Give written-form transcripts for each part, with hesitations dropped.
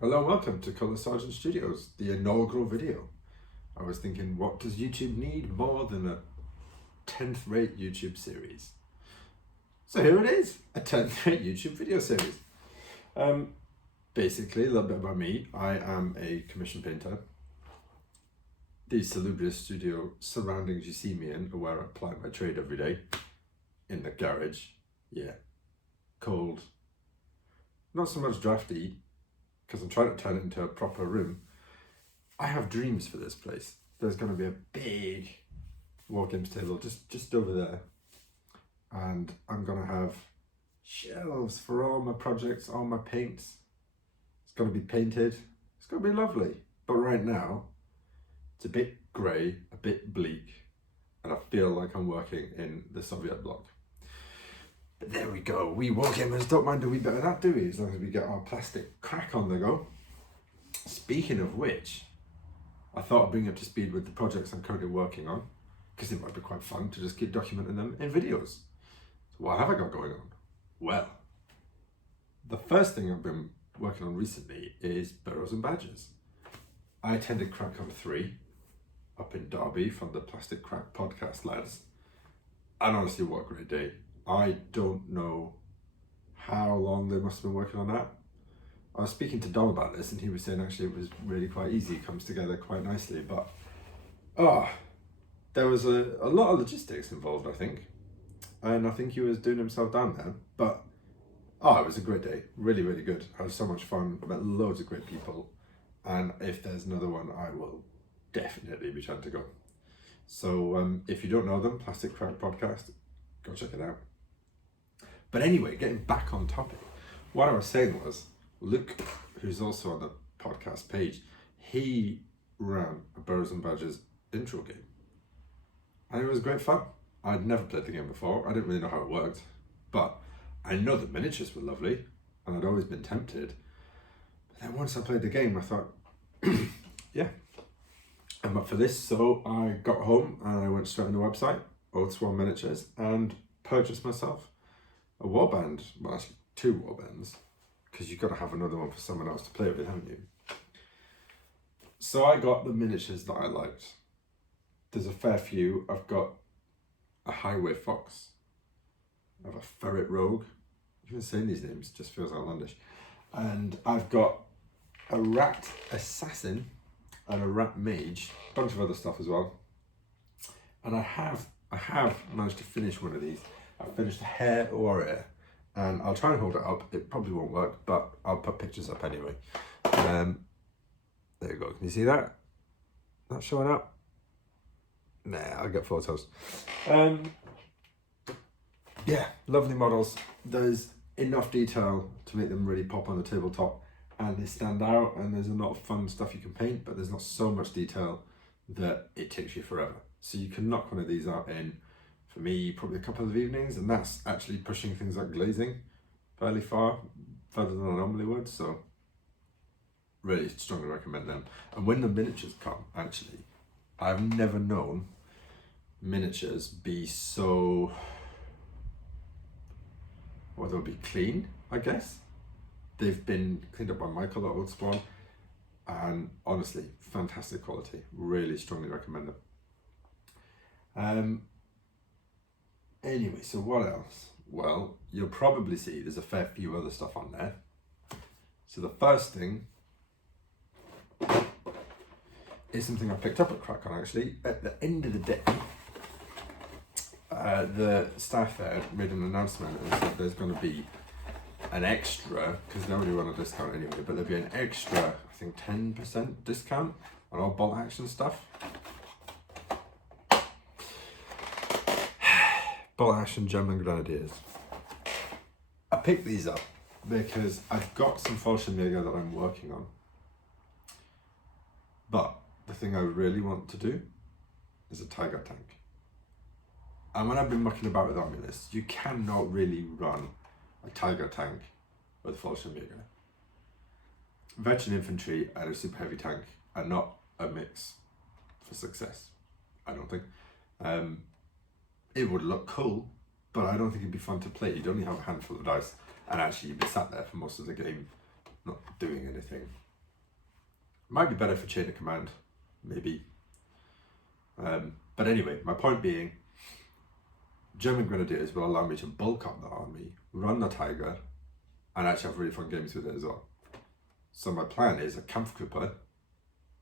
Hello and welcome to Colour Sergeant Studios, the inaugural video. I was thinking, what does YouTube need more than a 10th rate YouTube series? So here it is, a 10th rate YouTube video series. Basically, a little bit about me. I am a commission painter. The salubrious studio surroundings you see me in are where I ply my trade every day. In the garage, yeah. Cold. Not so much drafty, because I'm trying to turn it into a proper room. I have dreams for this place. There's going to be a big Wargames table just over there. And I'm going to have shelves for all my projects, all my paints. It's going to be painted. It's going to be lovely. But right now, it's a bit grey, a bit bleak, and I feel like I'm working in the Soviet bloc. But there we go. We Wargamers don't mind a wee bit of that, do we? As long as we get our plastic crack on the go. Speaking of which, I thought I'd bring you up to speed with the projects I'm currently working on, because it might be quite fun to just keep documenting them in videos. So what have I got going on? Well, the first thing I've been working on recently is Burrows and Badgers. I attended CrackCon 3 up in Derby from the Plastic Crack podcast lads. And honestly, what a great day. I don't know how long they must have been working on that. I was speaking to Dom about this and he was saying actually it was really quite easy, it comes together quite nicely, but there was a lot of logistics involved, I think. And I think he was doing himself down there, but it was a great day, really, really good. I had so much fun, met loads of great people, and if there's another one, I will definitely be trying to go. So if you don't know them, Plastic Crack Podcast, go check it out. But anyway, getting back on topic, what I was saying was, Luke, who's also on the podcast page, he ran a Burrows and Badgers intro game. And it was great fun. I'd never played the game before. I didn't really know how it worked. But I know the miniatures were lovely, and I'd always been tempted. But then once I played the game, I thought, yeah, I'm up for this. So I got home and I went straight on the website, Old Swan Miniatures, and purchased myself a warband. Well, actually, 2 warbands, because you've got to have another one for someone else to play with, haven't you? So I got the miniatures that I liked. There's a fair few. I've got a Highway Fox. I have a Ferret Rogue. Even saying these names just feels outlandish. And I've got a Rat Assassin and a Rat Mage. A bunch of other stuff as well. And I have managed to finish one of these. I finished a Hare Warrior. And I'll try and hold it up. It probably won't work, but I'll put pictures up anyway. There you go. Can you see that? Not showing up? Nah, I'll get photos. Yeah, lovely models. There's enough detail to make them really pop on the tabletop, and they stand out, and there's a lot of fun stuff you can paint, but there's not so much detail that it takes you forever. So you can knock one of these out in, for me, probably a couple of evenings, and that's actually pushing things like glazing fairly far, further than I normally would, so really strongly recommend them. And when the miniatures come, actually, I've never known miniatures be so, well, they'll be clean, I guess. They've been cleaned up by Michael at Old Spawn, and honestly, fantastic quality. Really strongly recommend them. Anyway, so what else? Well, you'll probably see there's a fair few other stuff on there. So the first thing is something I picked up at CrackCon actually. At the end of the day, the staff there made an announcement and said there's going to be an extra, because nobody won a discount anyway, but there'll be an extra, I think 10% discount on all bolt action stuff. Bolt action German Grenadiers. I picked these up because I've got some Fallschirmjäger that I'm working on. But the thing I really want to do is a Tiger tank. And when I've been mucking about with army lists, you cannot really run a Tiger tank with Fallschirmjäger. Veteran infantry and a super heavy tank are not a mix for success, I don't think. It would look cool, but I don't think it'd be fun to play. You'd only have a handful of dice, and actually you'd be sat there for most of the game not doing anything. Might be better for chain of command, maybe. But anyway, my point being, German Grenadiers will allow me to bulk up the army, run the Tiger, and actually have really fun games with it as well. So my plan is a Kampfgruppe,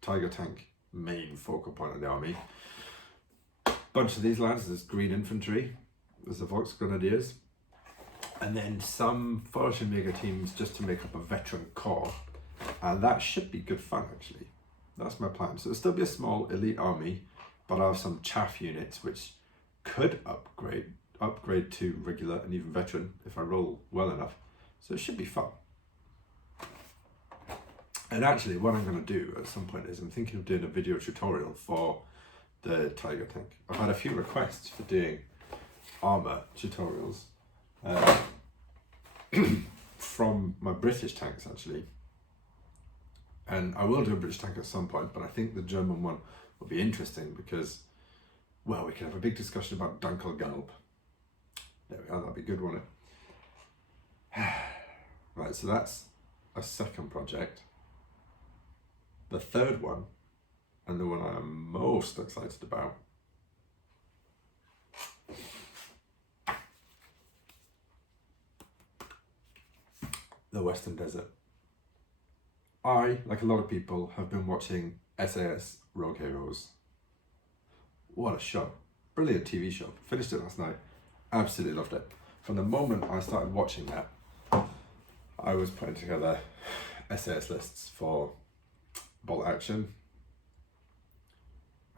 Tiger tank, main focal point of the army. Bunch of these lads, there's green infantry, there's the Volksgrenadiers, and then some Fallschirmjäger teams just to make up a veteran corps. And that should be good fun, actually. That's my plan. So it'll still be a small elite army, but I'll have some chaff units which could upgrade to regular and even veteran if I roll well enough. So it should be fun. And actually what I'm going to do at some point is I'm thinking of doing a video tutorial for the Tiger tank. I've had a few requests for doing armour tutorials from my British tanks actually. And I will do a British tank at some point, but I think the German one will be interesting because, well, we can have a big discussion about Dunkelgelb. There we are, that'll be good, won't it? Right, so that's a second project. The third one, and the one I am most excited about, the Western Desert. I, like a lot of people, have been watching SAS Rogue Heroes. What a show. Brilliant TV show. Finished it last night. Absolutely loved it. From the moment I started watching that, I was putting together SAS lists for bolt action,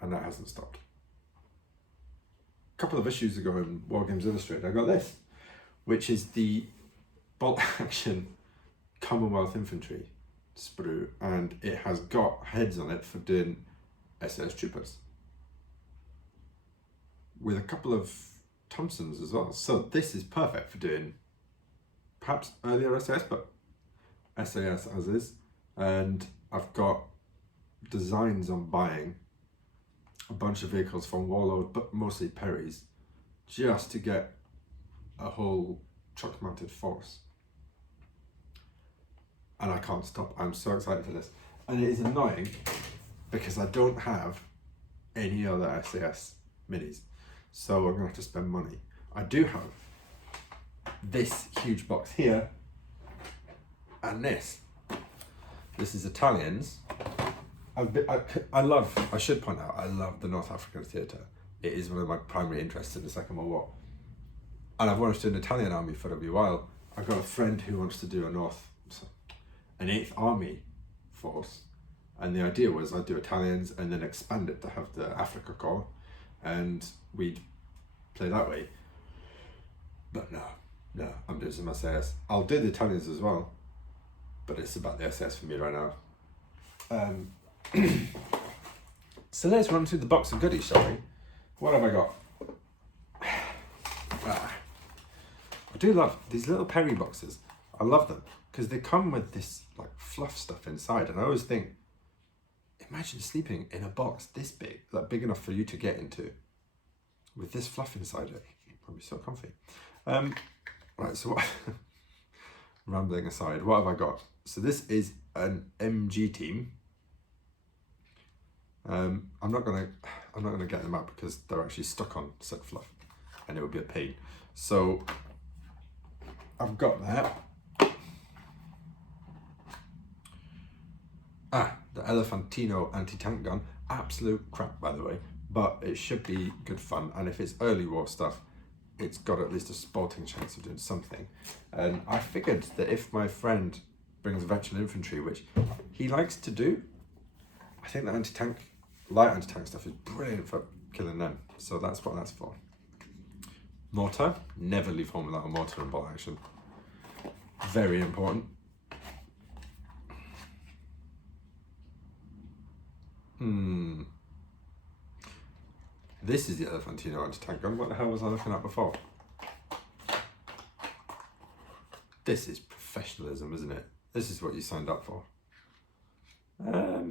and that hasn't stopped. A couple of issues ago in Wargames Illustrated, I got this, which is the bolt action Commonwealth Infantry sprue, and it has got heads on it for doing SAS troopers with a couple of Thompsons as well. So this is perfect for doing perhaps earlier SAS, but SAS as is. And I've got designs on buying a bunch of vehicles from Warlord, but mostly Perry's, just to get a whole truck mounted force. And I can't stop. I'm so excited for this. And it is annoying because I don't have any other SAS minis. So I'm gonna have to spend money. I do have this huge box here and this. This is Italians. I should point out, I love the North African theatre. It is one of my primary interests in the Second World War. And I've wanted to do an Italian army for a while. I've got a friend who wants to do an 8th Army force, and the idea was I'd do Italians and then expand it to have the Africa Corps, and we'd play that way. But no, I'm doing some SAS. I'll do the Italians as well, but it's about the SAS for me right now. So let's run through the box of goodies, shall we? What have I got? I do love these little Perry boxes. I love them because they come with this like fluff stuff inside, and I always think, imagine sleeping in a box this big, like big enough for you to get into, with this fluff inside it. It'd be so comfy. Right, so what, rambling aside, what have I got? So this is an MG team. I'm not gonna get them out because they're actually stuck on said fluff, and it would be a pain. So I've got that. The Elefantino anti-tank gun. Absolute crap, by the way, but it should be good fun. And if it's early war stuff, it's got at least a sporting chance of doing something. And I figured that if my friend brings veteran infantry, which he likes to do, I think the light anti-tank stuff is brilliant for killing them. So that's what that's for. Mortar. Never leave home without a mortar in bolt action. Very important. This is the Elefantino anti-tank gun. What the hell was I looking at before? This is professionalism, isn't it? This is what you signed up for. Yeah.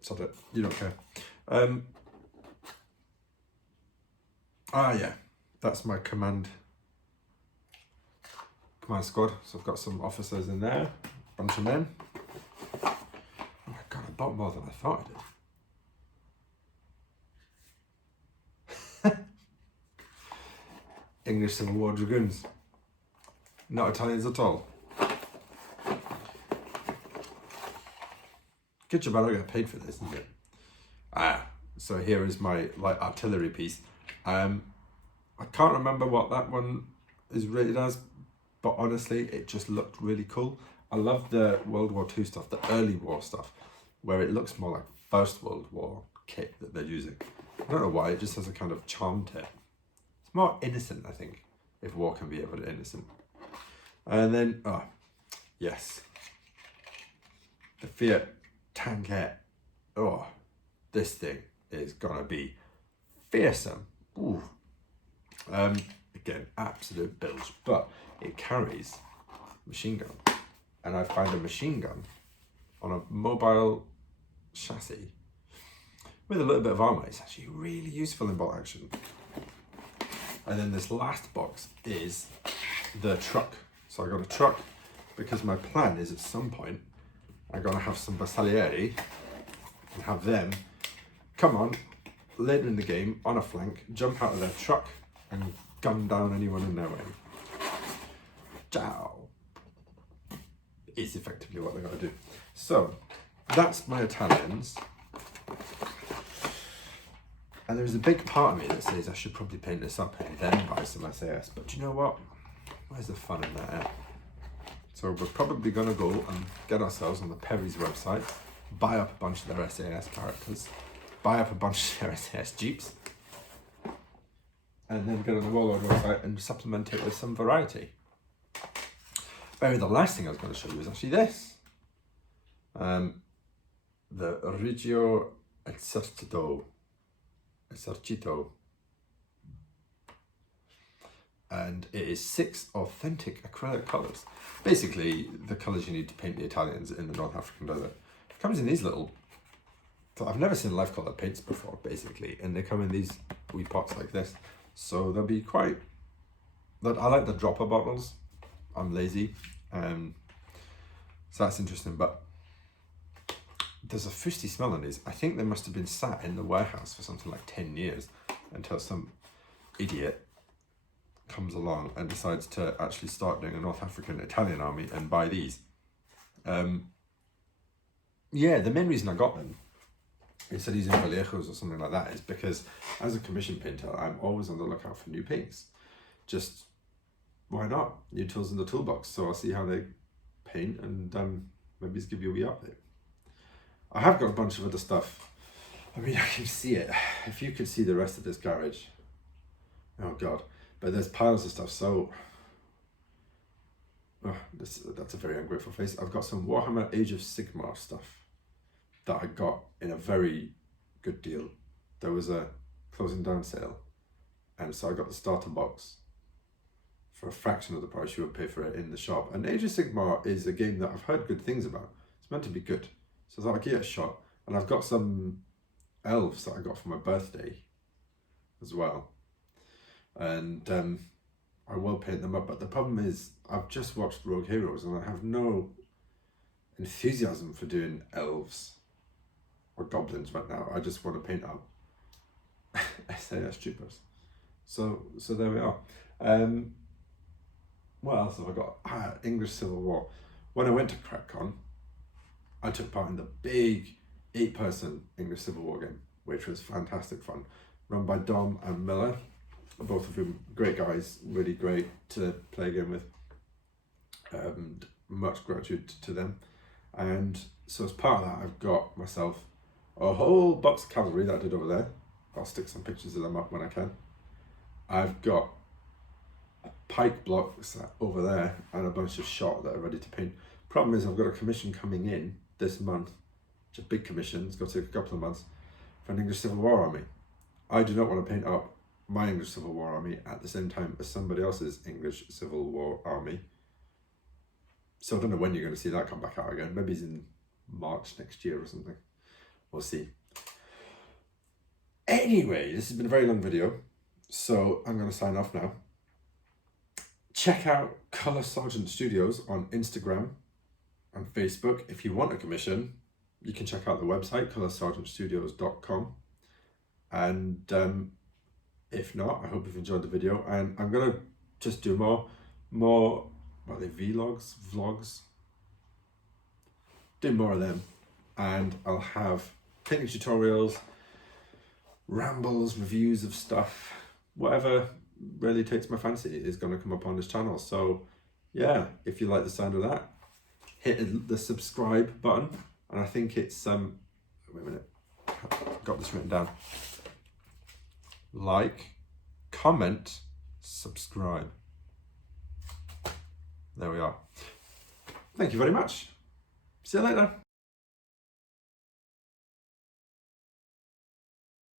Sod it. You don't care. Yeah. That's my command command squad. So I've got some officers in there, a bunch of men. Oh my god, I bought more than I thought I did. English Civil War Dragoons. Not Italians at all. Good job I don't get paid for this, isn't it? So here is my light artillery piece. I can't remember what that one is rated as, but honestly, it just looked really cool. I love the World War II stuff, the early war stuff, where it looks more like First World War kit that they're using. I don't know why, it just has a kind of charm to it. It's more innocent, I think, if war can be ever innocent. And then, oh, yes, the Fiat Tankette. Oh, this thing is gonna be fearsome. Ooh. Again, absolute bilge, but it carries machine gun, and I find a machine gun on a mobile chassis with a little bit of armor. It's actually really useful in bolt action. And then this last box is the truck. So I got a truck because my plan is at some point I'm gonna have some Bersaglieri and have them come on later in the game on a flank, jump out of their truck and gun down anyone in their way. Ciao. Is effectively what they're gonna do. So that's my Italians. And there's a big part of me that says I should probably paint this up and then buy some SAS, but do you know what? Where's the fun in that? So we're probably gonna go and get ourselves on the Perry's website, buy up a bunch of their SAS characters, buy up a bunch of their SAS Jeeps, and then get on the Warlord website and supplement it with some variety. Maybe the last thing I was going to show you is actually this. The Regio Esercito. And it is 6 authentic acrylic colours. Basically, the colours you need to paint the Italians in the North African desert. It comes in these little... So I've never seen life colour paints before, basically, and they come in these wee pots like this. So they'll be quite... I like the dropper bottles. I'm lazy. So that's interesting, but there's a fusty smell on these. I think they must have been sat in the warehouse for something like 10 years until some idiot comes along and decides to actually start doing a North African Italian army and buy these. Yeah, the main reason I got them, instead of using Vallejos or something like that, is because as a commission painter, I'm always on the lookout for new paints. Just, why not? New tools in the toolbox. So I'll see how they paint and maybe just give you a wee update. I have got a bunch of other stuff. I mean, I can see it. If you could see the rest of this garage, oh God. But there's piles of stuff, so that's a very ungrateful face. I've got some Warhammer Age of Sigmar stuff that I got in a very good deal. There was a closing down sale, and so I got the starter box for a fraction of the price you would pay for it in the shop. And Age of Sigmar is a game that I've heard good things about. It's meant to be good, so I thought I'd give it a shot. And I've got some elves that I got for my birthday as well. And I will paint them up, but the problem is I've just watched Rogue Heroes and I have no enthusiasm for doing elves or goblins right now. I just want to paint up SAS troopers. So there we are. What else have I got? English Civil War. When I went to CrackCon, I took part in the big 8-person English Civil War game, which was fantastic fun, run by Dom and Miller. Both of them great guys, really great to play a game with. Much gratitude to them. And so as part of that, I've got myself a whole box of cavalry that I did over there. I'll stick some pictures of them up when I can. I've got pike blocks over there and a bunch of shot that are ready to paint. Problem is I've got a commission coming in this month. It's a big commission, it's going to take a couple of months, for an English Civil War army. I do not want to paint up my English Civil War army at the same time as somebody else's English Civil War army. So I don't know when you're going to see that come back out again. Maybe it's in March next year or something. We'll see. Anyway, this has been a very long video, so I'm going to sign off now. Check out Colour Sergeant Studios on Instagram and Facebook. If you want a commission, you can check out the website, coloursergeantstudios.com. And if not, I hope you've enjoyed the video. And I'm going to just do more, what are they, vlogs? Do more of them. And I'll have painting tutorials, rambles, reviews of stuff, whatever really takes my fancy is going to come up on this channel. So yeah, if you like the sound of that, hit the subscribe button. And I think it's wait a minute, I've got this written down. Like, comment, subscribe. There we are. Thank you very much. See you later.